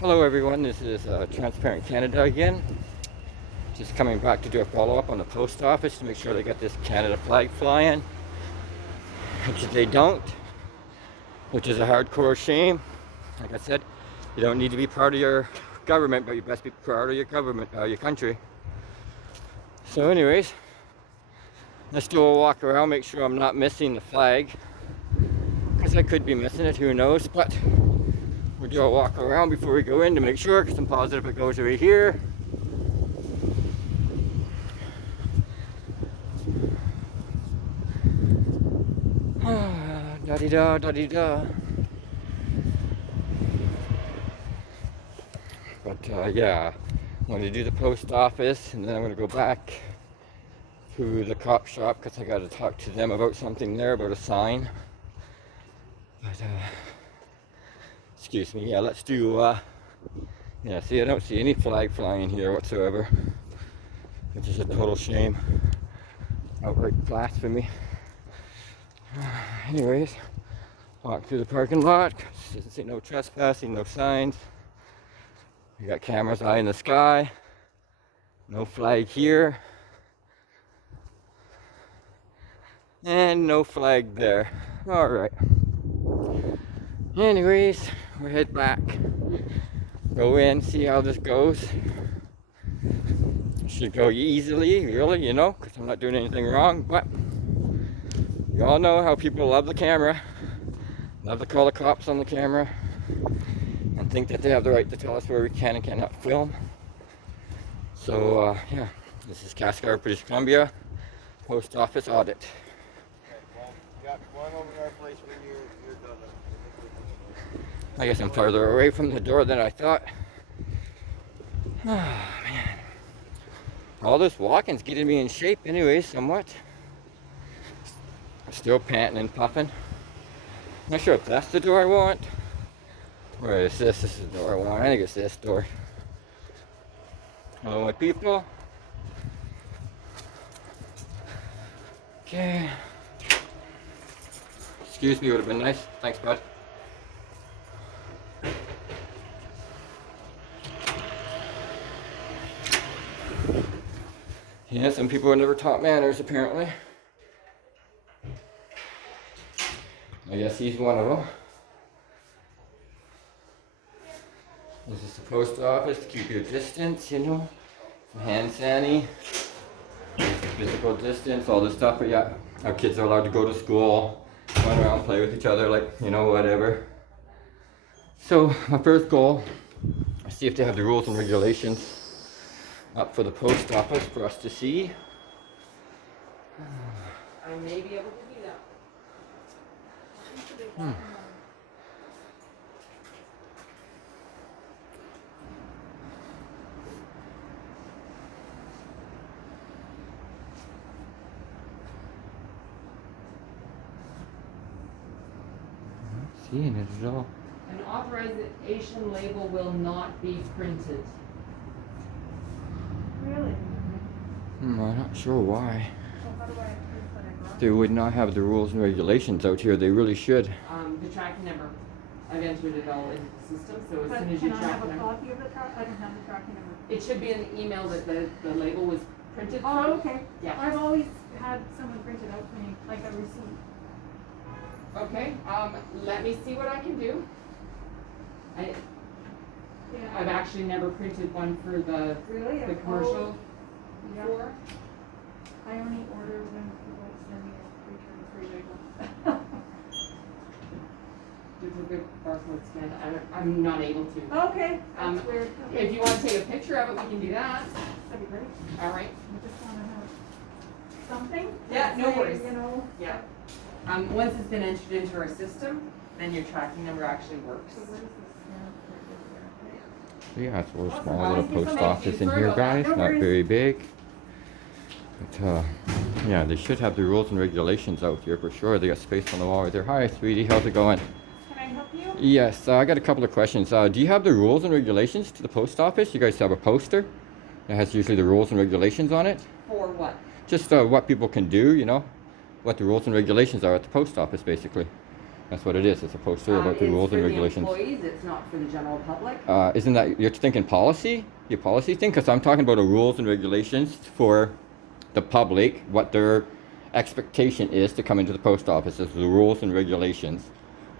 Hello everyone, this is Transparent Canada again. Just coming back to do a follow-up on the post office to make sure they got this Canada flag flying, which they don't, which is a hardcore shame. Like I said, you don't need to be part of your government, but you best be part of your government, your country. So anyways, let's do a walk around, make sure I'm not missing the flag, because I could be missing it, who knows, but we'll do a walk around before we go in to make sure, because I'm positive it goes right here. Da-dee-da, da-dee-da. But yeah, I'm going to do the post office, and then I'm going to go back to the cop shop, because I got to talk to them about something there, about a sign. But excuse me, yeah, let's do, yeah, see, I don't see any flag flying here whatsoever, which is a total shame, outright blasphemy. Anyways, walk through the parking lot, doesn't say no trespassing, no signs. We got cameras high in the sky, no flag here, and no flag there. Alright. Anyways, we'll head back, go in, see how this goes. Should go easily, really, you know, because I'm not doing anything wrong, but you all know how people love the camera, love to call the cops on the camera, and think that they have the right to tell us where we can and cannot film. So, yeah, this is castlegar, British Columbia, post office audit. Okay, well, you got one over our place when you're done. I guess I'm farther away from the door than I thought. Oh, man. All this walking's getting me in shape anyway, somewhat. Still panting and puffing. Not sure if that's the door I want. Where is this? This is the door I want. I think it's this door. Hello, my people. Okay. Excuse me, would have been nice. Thanks, bud. Yeah, some people are never taught manners, apparently. I guess he's one of them. This is the post office to keep your distance, you know. Some hand sanitizer, physical distance, all this stuff. But yeah, our kids are allowed to go to school, run around, play with each other, like, you know, whatever. So my first goal is see if they have the rules and regulations up for the post office for us to see. I may be able to do that. Seeing it at all. An authorization label will not be printed. Really? I'm not sure why. So how do I prove that I got it? They would not have the rules and regulations out here. They really should. The tracking number, I've entered it all into the system, so as But soon as you can I track have the a number. copy of the I don't have the tracking number. It should be in the email that the label was printed Oh, from. okay. Yeah. I've always had someone print it out for me, like a receipt. Okay, let me see what I can do. I've Yeah. actually never printed one for the Really? commercial Yeah. before. I only order when people send me a return free label. There's a good barcode scan. I'm not able to. Okay, Um, that's weird. If Okay. you want to take a picture of it, we can do that. That'd be great. All right. I just wanna have something. Yeah, no say, worries. You know. Yeah. Once it's been entered into our system, then your tracking number actually works. So what is this? Yeah, Yeah, it's a little Awesome. small Well, little thank you so post much. office in Sorry here, about that. guys. No Not worries. very big. But yeah, they should have the rules and regulations out here for sure. They got space on the wall right there. Hi, sweetie. How's it going? Can I help you? Yes, I got a couple of questions. Do you have the rules and regulations to the post office? You guys have a poster that has usually the rules and regulations on it. For what? Just what people can do, you know, what the rules and regulations are at the post office, basically. That's what it is. It's a poster about the rules and regulations. It's for the employees, it's not for the general public. Isn't that, you're thinking policy? Your policy thing? Because I'm talking about the rules and regulations for the public, what their expectation is to come into the post office. It's the rules and regulations,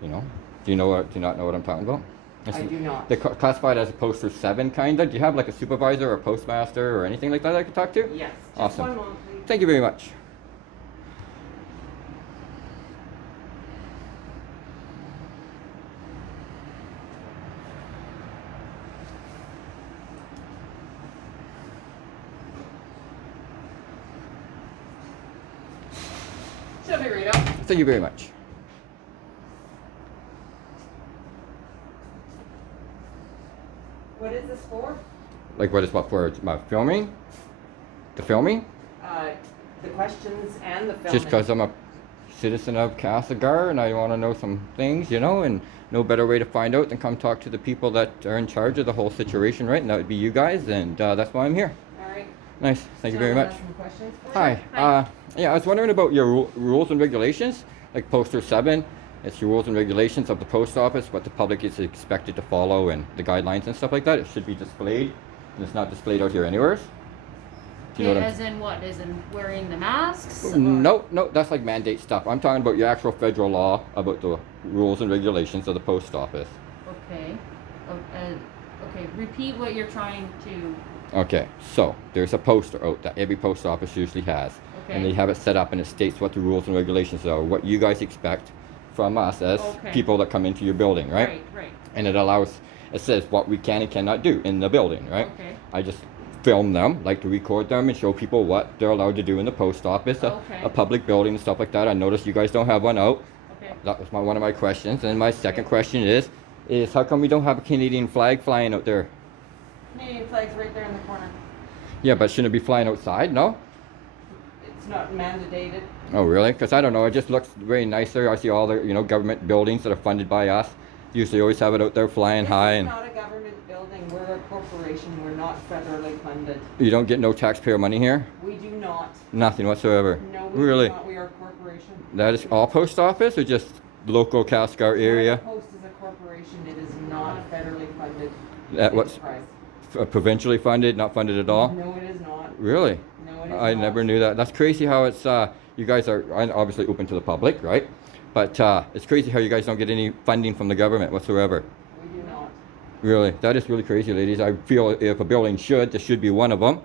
you know? Do you not know what I'm talking about? I do not. They're classified as a poster 7, kinda. Do you have like a supervisor or a postmaster or anything like that I could talk to? Yes, just Awesome. one moment, please. Thank you very much. She'll be right up. Thank you very much. What is this for? Like what is what for? My filming? The filming? The questions and the filming. Just because I'm a citizen of Castlegar and I want to know some things, you know, and no better way to find out than come talk to the people that are in charge of the whole situation, right? And that would be you guys, and that's why I'm here. All right. Nice. Thank you very much. Some questions for you? Hi. Hi. Yeah, I was wondering about your rules and regulations, like poster 7. It's your rules and regulations of the post office, what the public is expected to follow, and the guidelines and stuff like that. It should be displayed, and it's not displayed out here anywhere. Do you know what I'm As in what? As in wearing the masks? or- No, that's like mandate stuff. I'm talking about your actual federal law about the rules and regulations of the post office. Okay. Okay, repeat what you're trying to, Okay, so there's a poster out that every post office usually has. And they okay. have it set up and it states what the rules and regulations are, what you guys expect from us as Okay. people that come into your building, right? Right, And it says what we can and cannot do in the building, right? okay. I just film them, like to record them and show people what they're allowed to do in the post office, Okay. a public building and stuff like that. I noticed you guys don't have one out. Okay. That was one of my questions. And my second question is how come we don't have a Canadian flag flying out there? Canadian flag's right there in the corner. Yeah, but shouldn't it be flying outside, no? It's not mandated. Oh, really? Because I don't know, it just looks very nicer. I see all the, government buildings that are funded by us. Usually always have it out there flying high, This is and not a government building. We're a corporation. We're not federally funded. you don't get no taxpayer money here? We do not. Nothing whatsoever? No, we Really? do not. We are a corporation. That is all post office or just local Castlegar area? Post is a corporation. It is not federally funded. What's enterprise. provincially funded, not funded at all? No, it is not. Really? No, it is I not. never knew that. That's crazy how it's, you guys are obviously open to the public, right? But it's crazy how you guys don't get any funding from the government whatsoever. We do not. Really, that is really crazy, ladies. I feel if a building should, this should be one of them,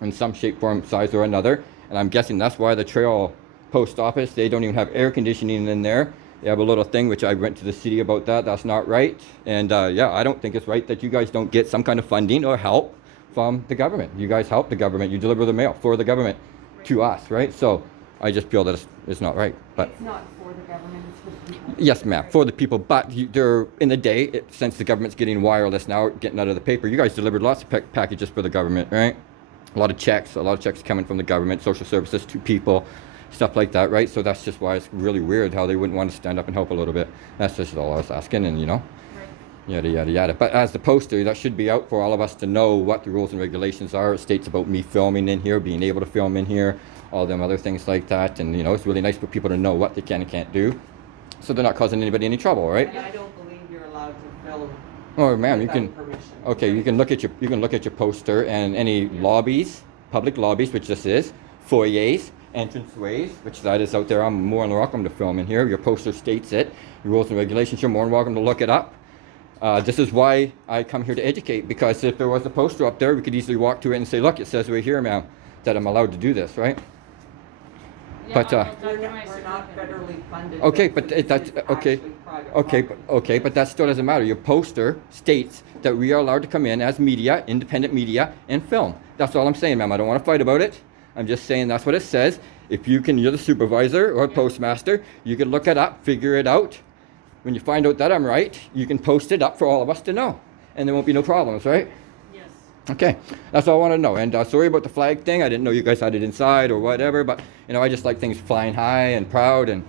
in some shape, form, size, or another. And I'm guessing that's why the Trail Post Office, they don't even have air conditioning in there. They have a little thing which I went to the city about that. That's not right. And yeah, I don't think it's right that you guys don't get some kind of funding or help from the government. You guys help the government. You deliver the mail for the government to us, right? So I just feel that it's not right. But It's not for the government. It's for the people. yes, ma'am, for the people. But they're in the day, since the government's getting wireless now, getting out of the paper. You guys delivered lots of packages for the government, right? A lot of checks coming from the government, social services to people, stuff like that, right? So that's just why it's really weird how they wouldn't want to stand up and help a little bit. That's just all I was asking, and Right. yada yada yada. But as the poster, that should be out for all of us to know what the rules and regulations are. It states about me filming in here, being able to film in here, all them other things like that. And it's really nice for people to know what they can and can't do, so they're not causing anybody any trouble, right? And I don't believe you're allowed to film. Oh, ma'am, you without can. permission. Okay, you can look at your poster and any lobbies, public lobbies, which this is, foyers, entranceways, which that is out there. I'm more than welcome to film in here. Your poster states it. Your rules and regulations, you're more than welcome to look it up. This is why I come here to educate, because if there was a poster up there, we could easily walk to it and say, look, it says right here, ma'am, that I'm allowed to do this, right? Yeah, But, I'll talk to We're my not superintendent. federally funded. Okay, but but that's this is okay. actually private Okay, property. okay, but that still doesn't matter. Your poster states that we are allowed to come in as media, independent media, and film. That's all I'm saying, ma'am. I don't want to fight about it. I'm just saying that's what it says. If you're the supervisor or postmaster, you can look it up, figure it out. When you find out that I'm right, you can post it up for all of us to know, and there won't be no problems, right? Yes. Okay, that's all I want to know. And sorry about the flag thing. I didn't know you guys had it inside or whatever, but I just like things flying high and proud, and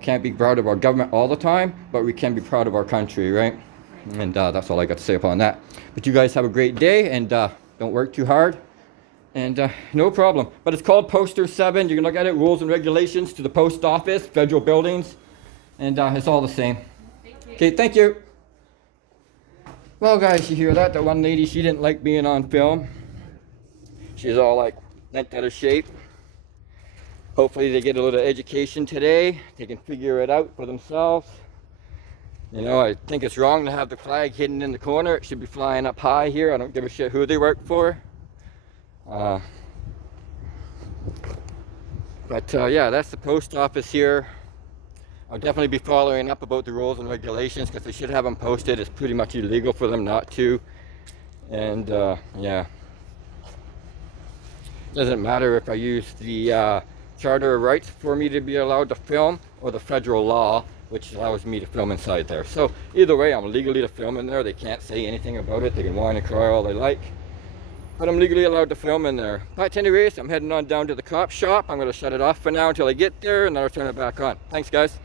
can't be proud of our government all the time, but we can be proud of our country, right? And that's all I got to say upon that. But you guys have a great day, and don't work too hard, and no problem. But it's called Poster 7. You can look at it, rules and regulations to the post office, federal buildings, And it's all the same. Thank you. Okay, thank you. Well, guys, you hear that? That one lady, she didn't like being on film. She's all like bent out of shape. Hopefully they get a little education today. They can figure it out for themselves. You know, I think it's wrong to have the flag hidden in the corner. It should be flying up high here. I don't give a shit who they work for. Yeah, that's the post office here. I'll definitely be following up about the rules and regulations because they should have them posted. It's pretty much illegal for them not to. And yeah. Doesn't matter if I use the Charter of Rights for me to be allowed to film or the federal law, which allows me to film inside there. So either way, I'm legally to film in there. They can't say anything about it. They can whine and cry all they like. But I'm legally allowed to film in there. But anyways, I'm heading on down to the cop shop. I'm going to shut it off for now until I get there, and then I'll turn it back on. Thanks, guys.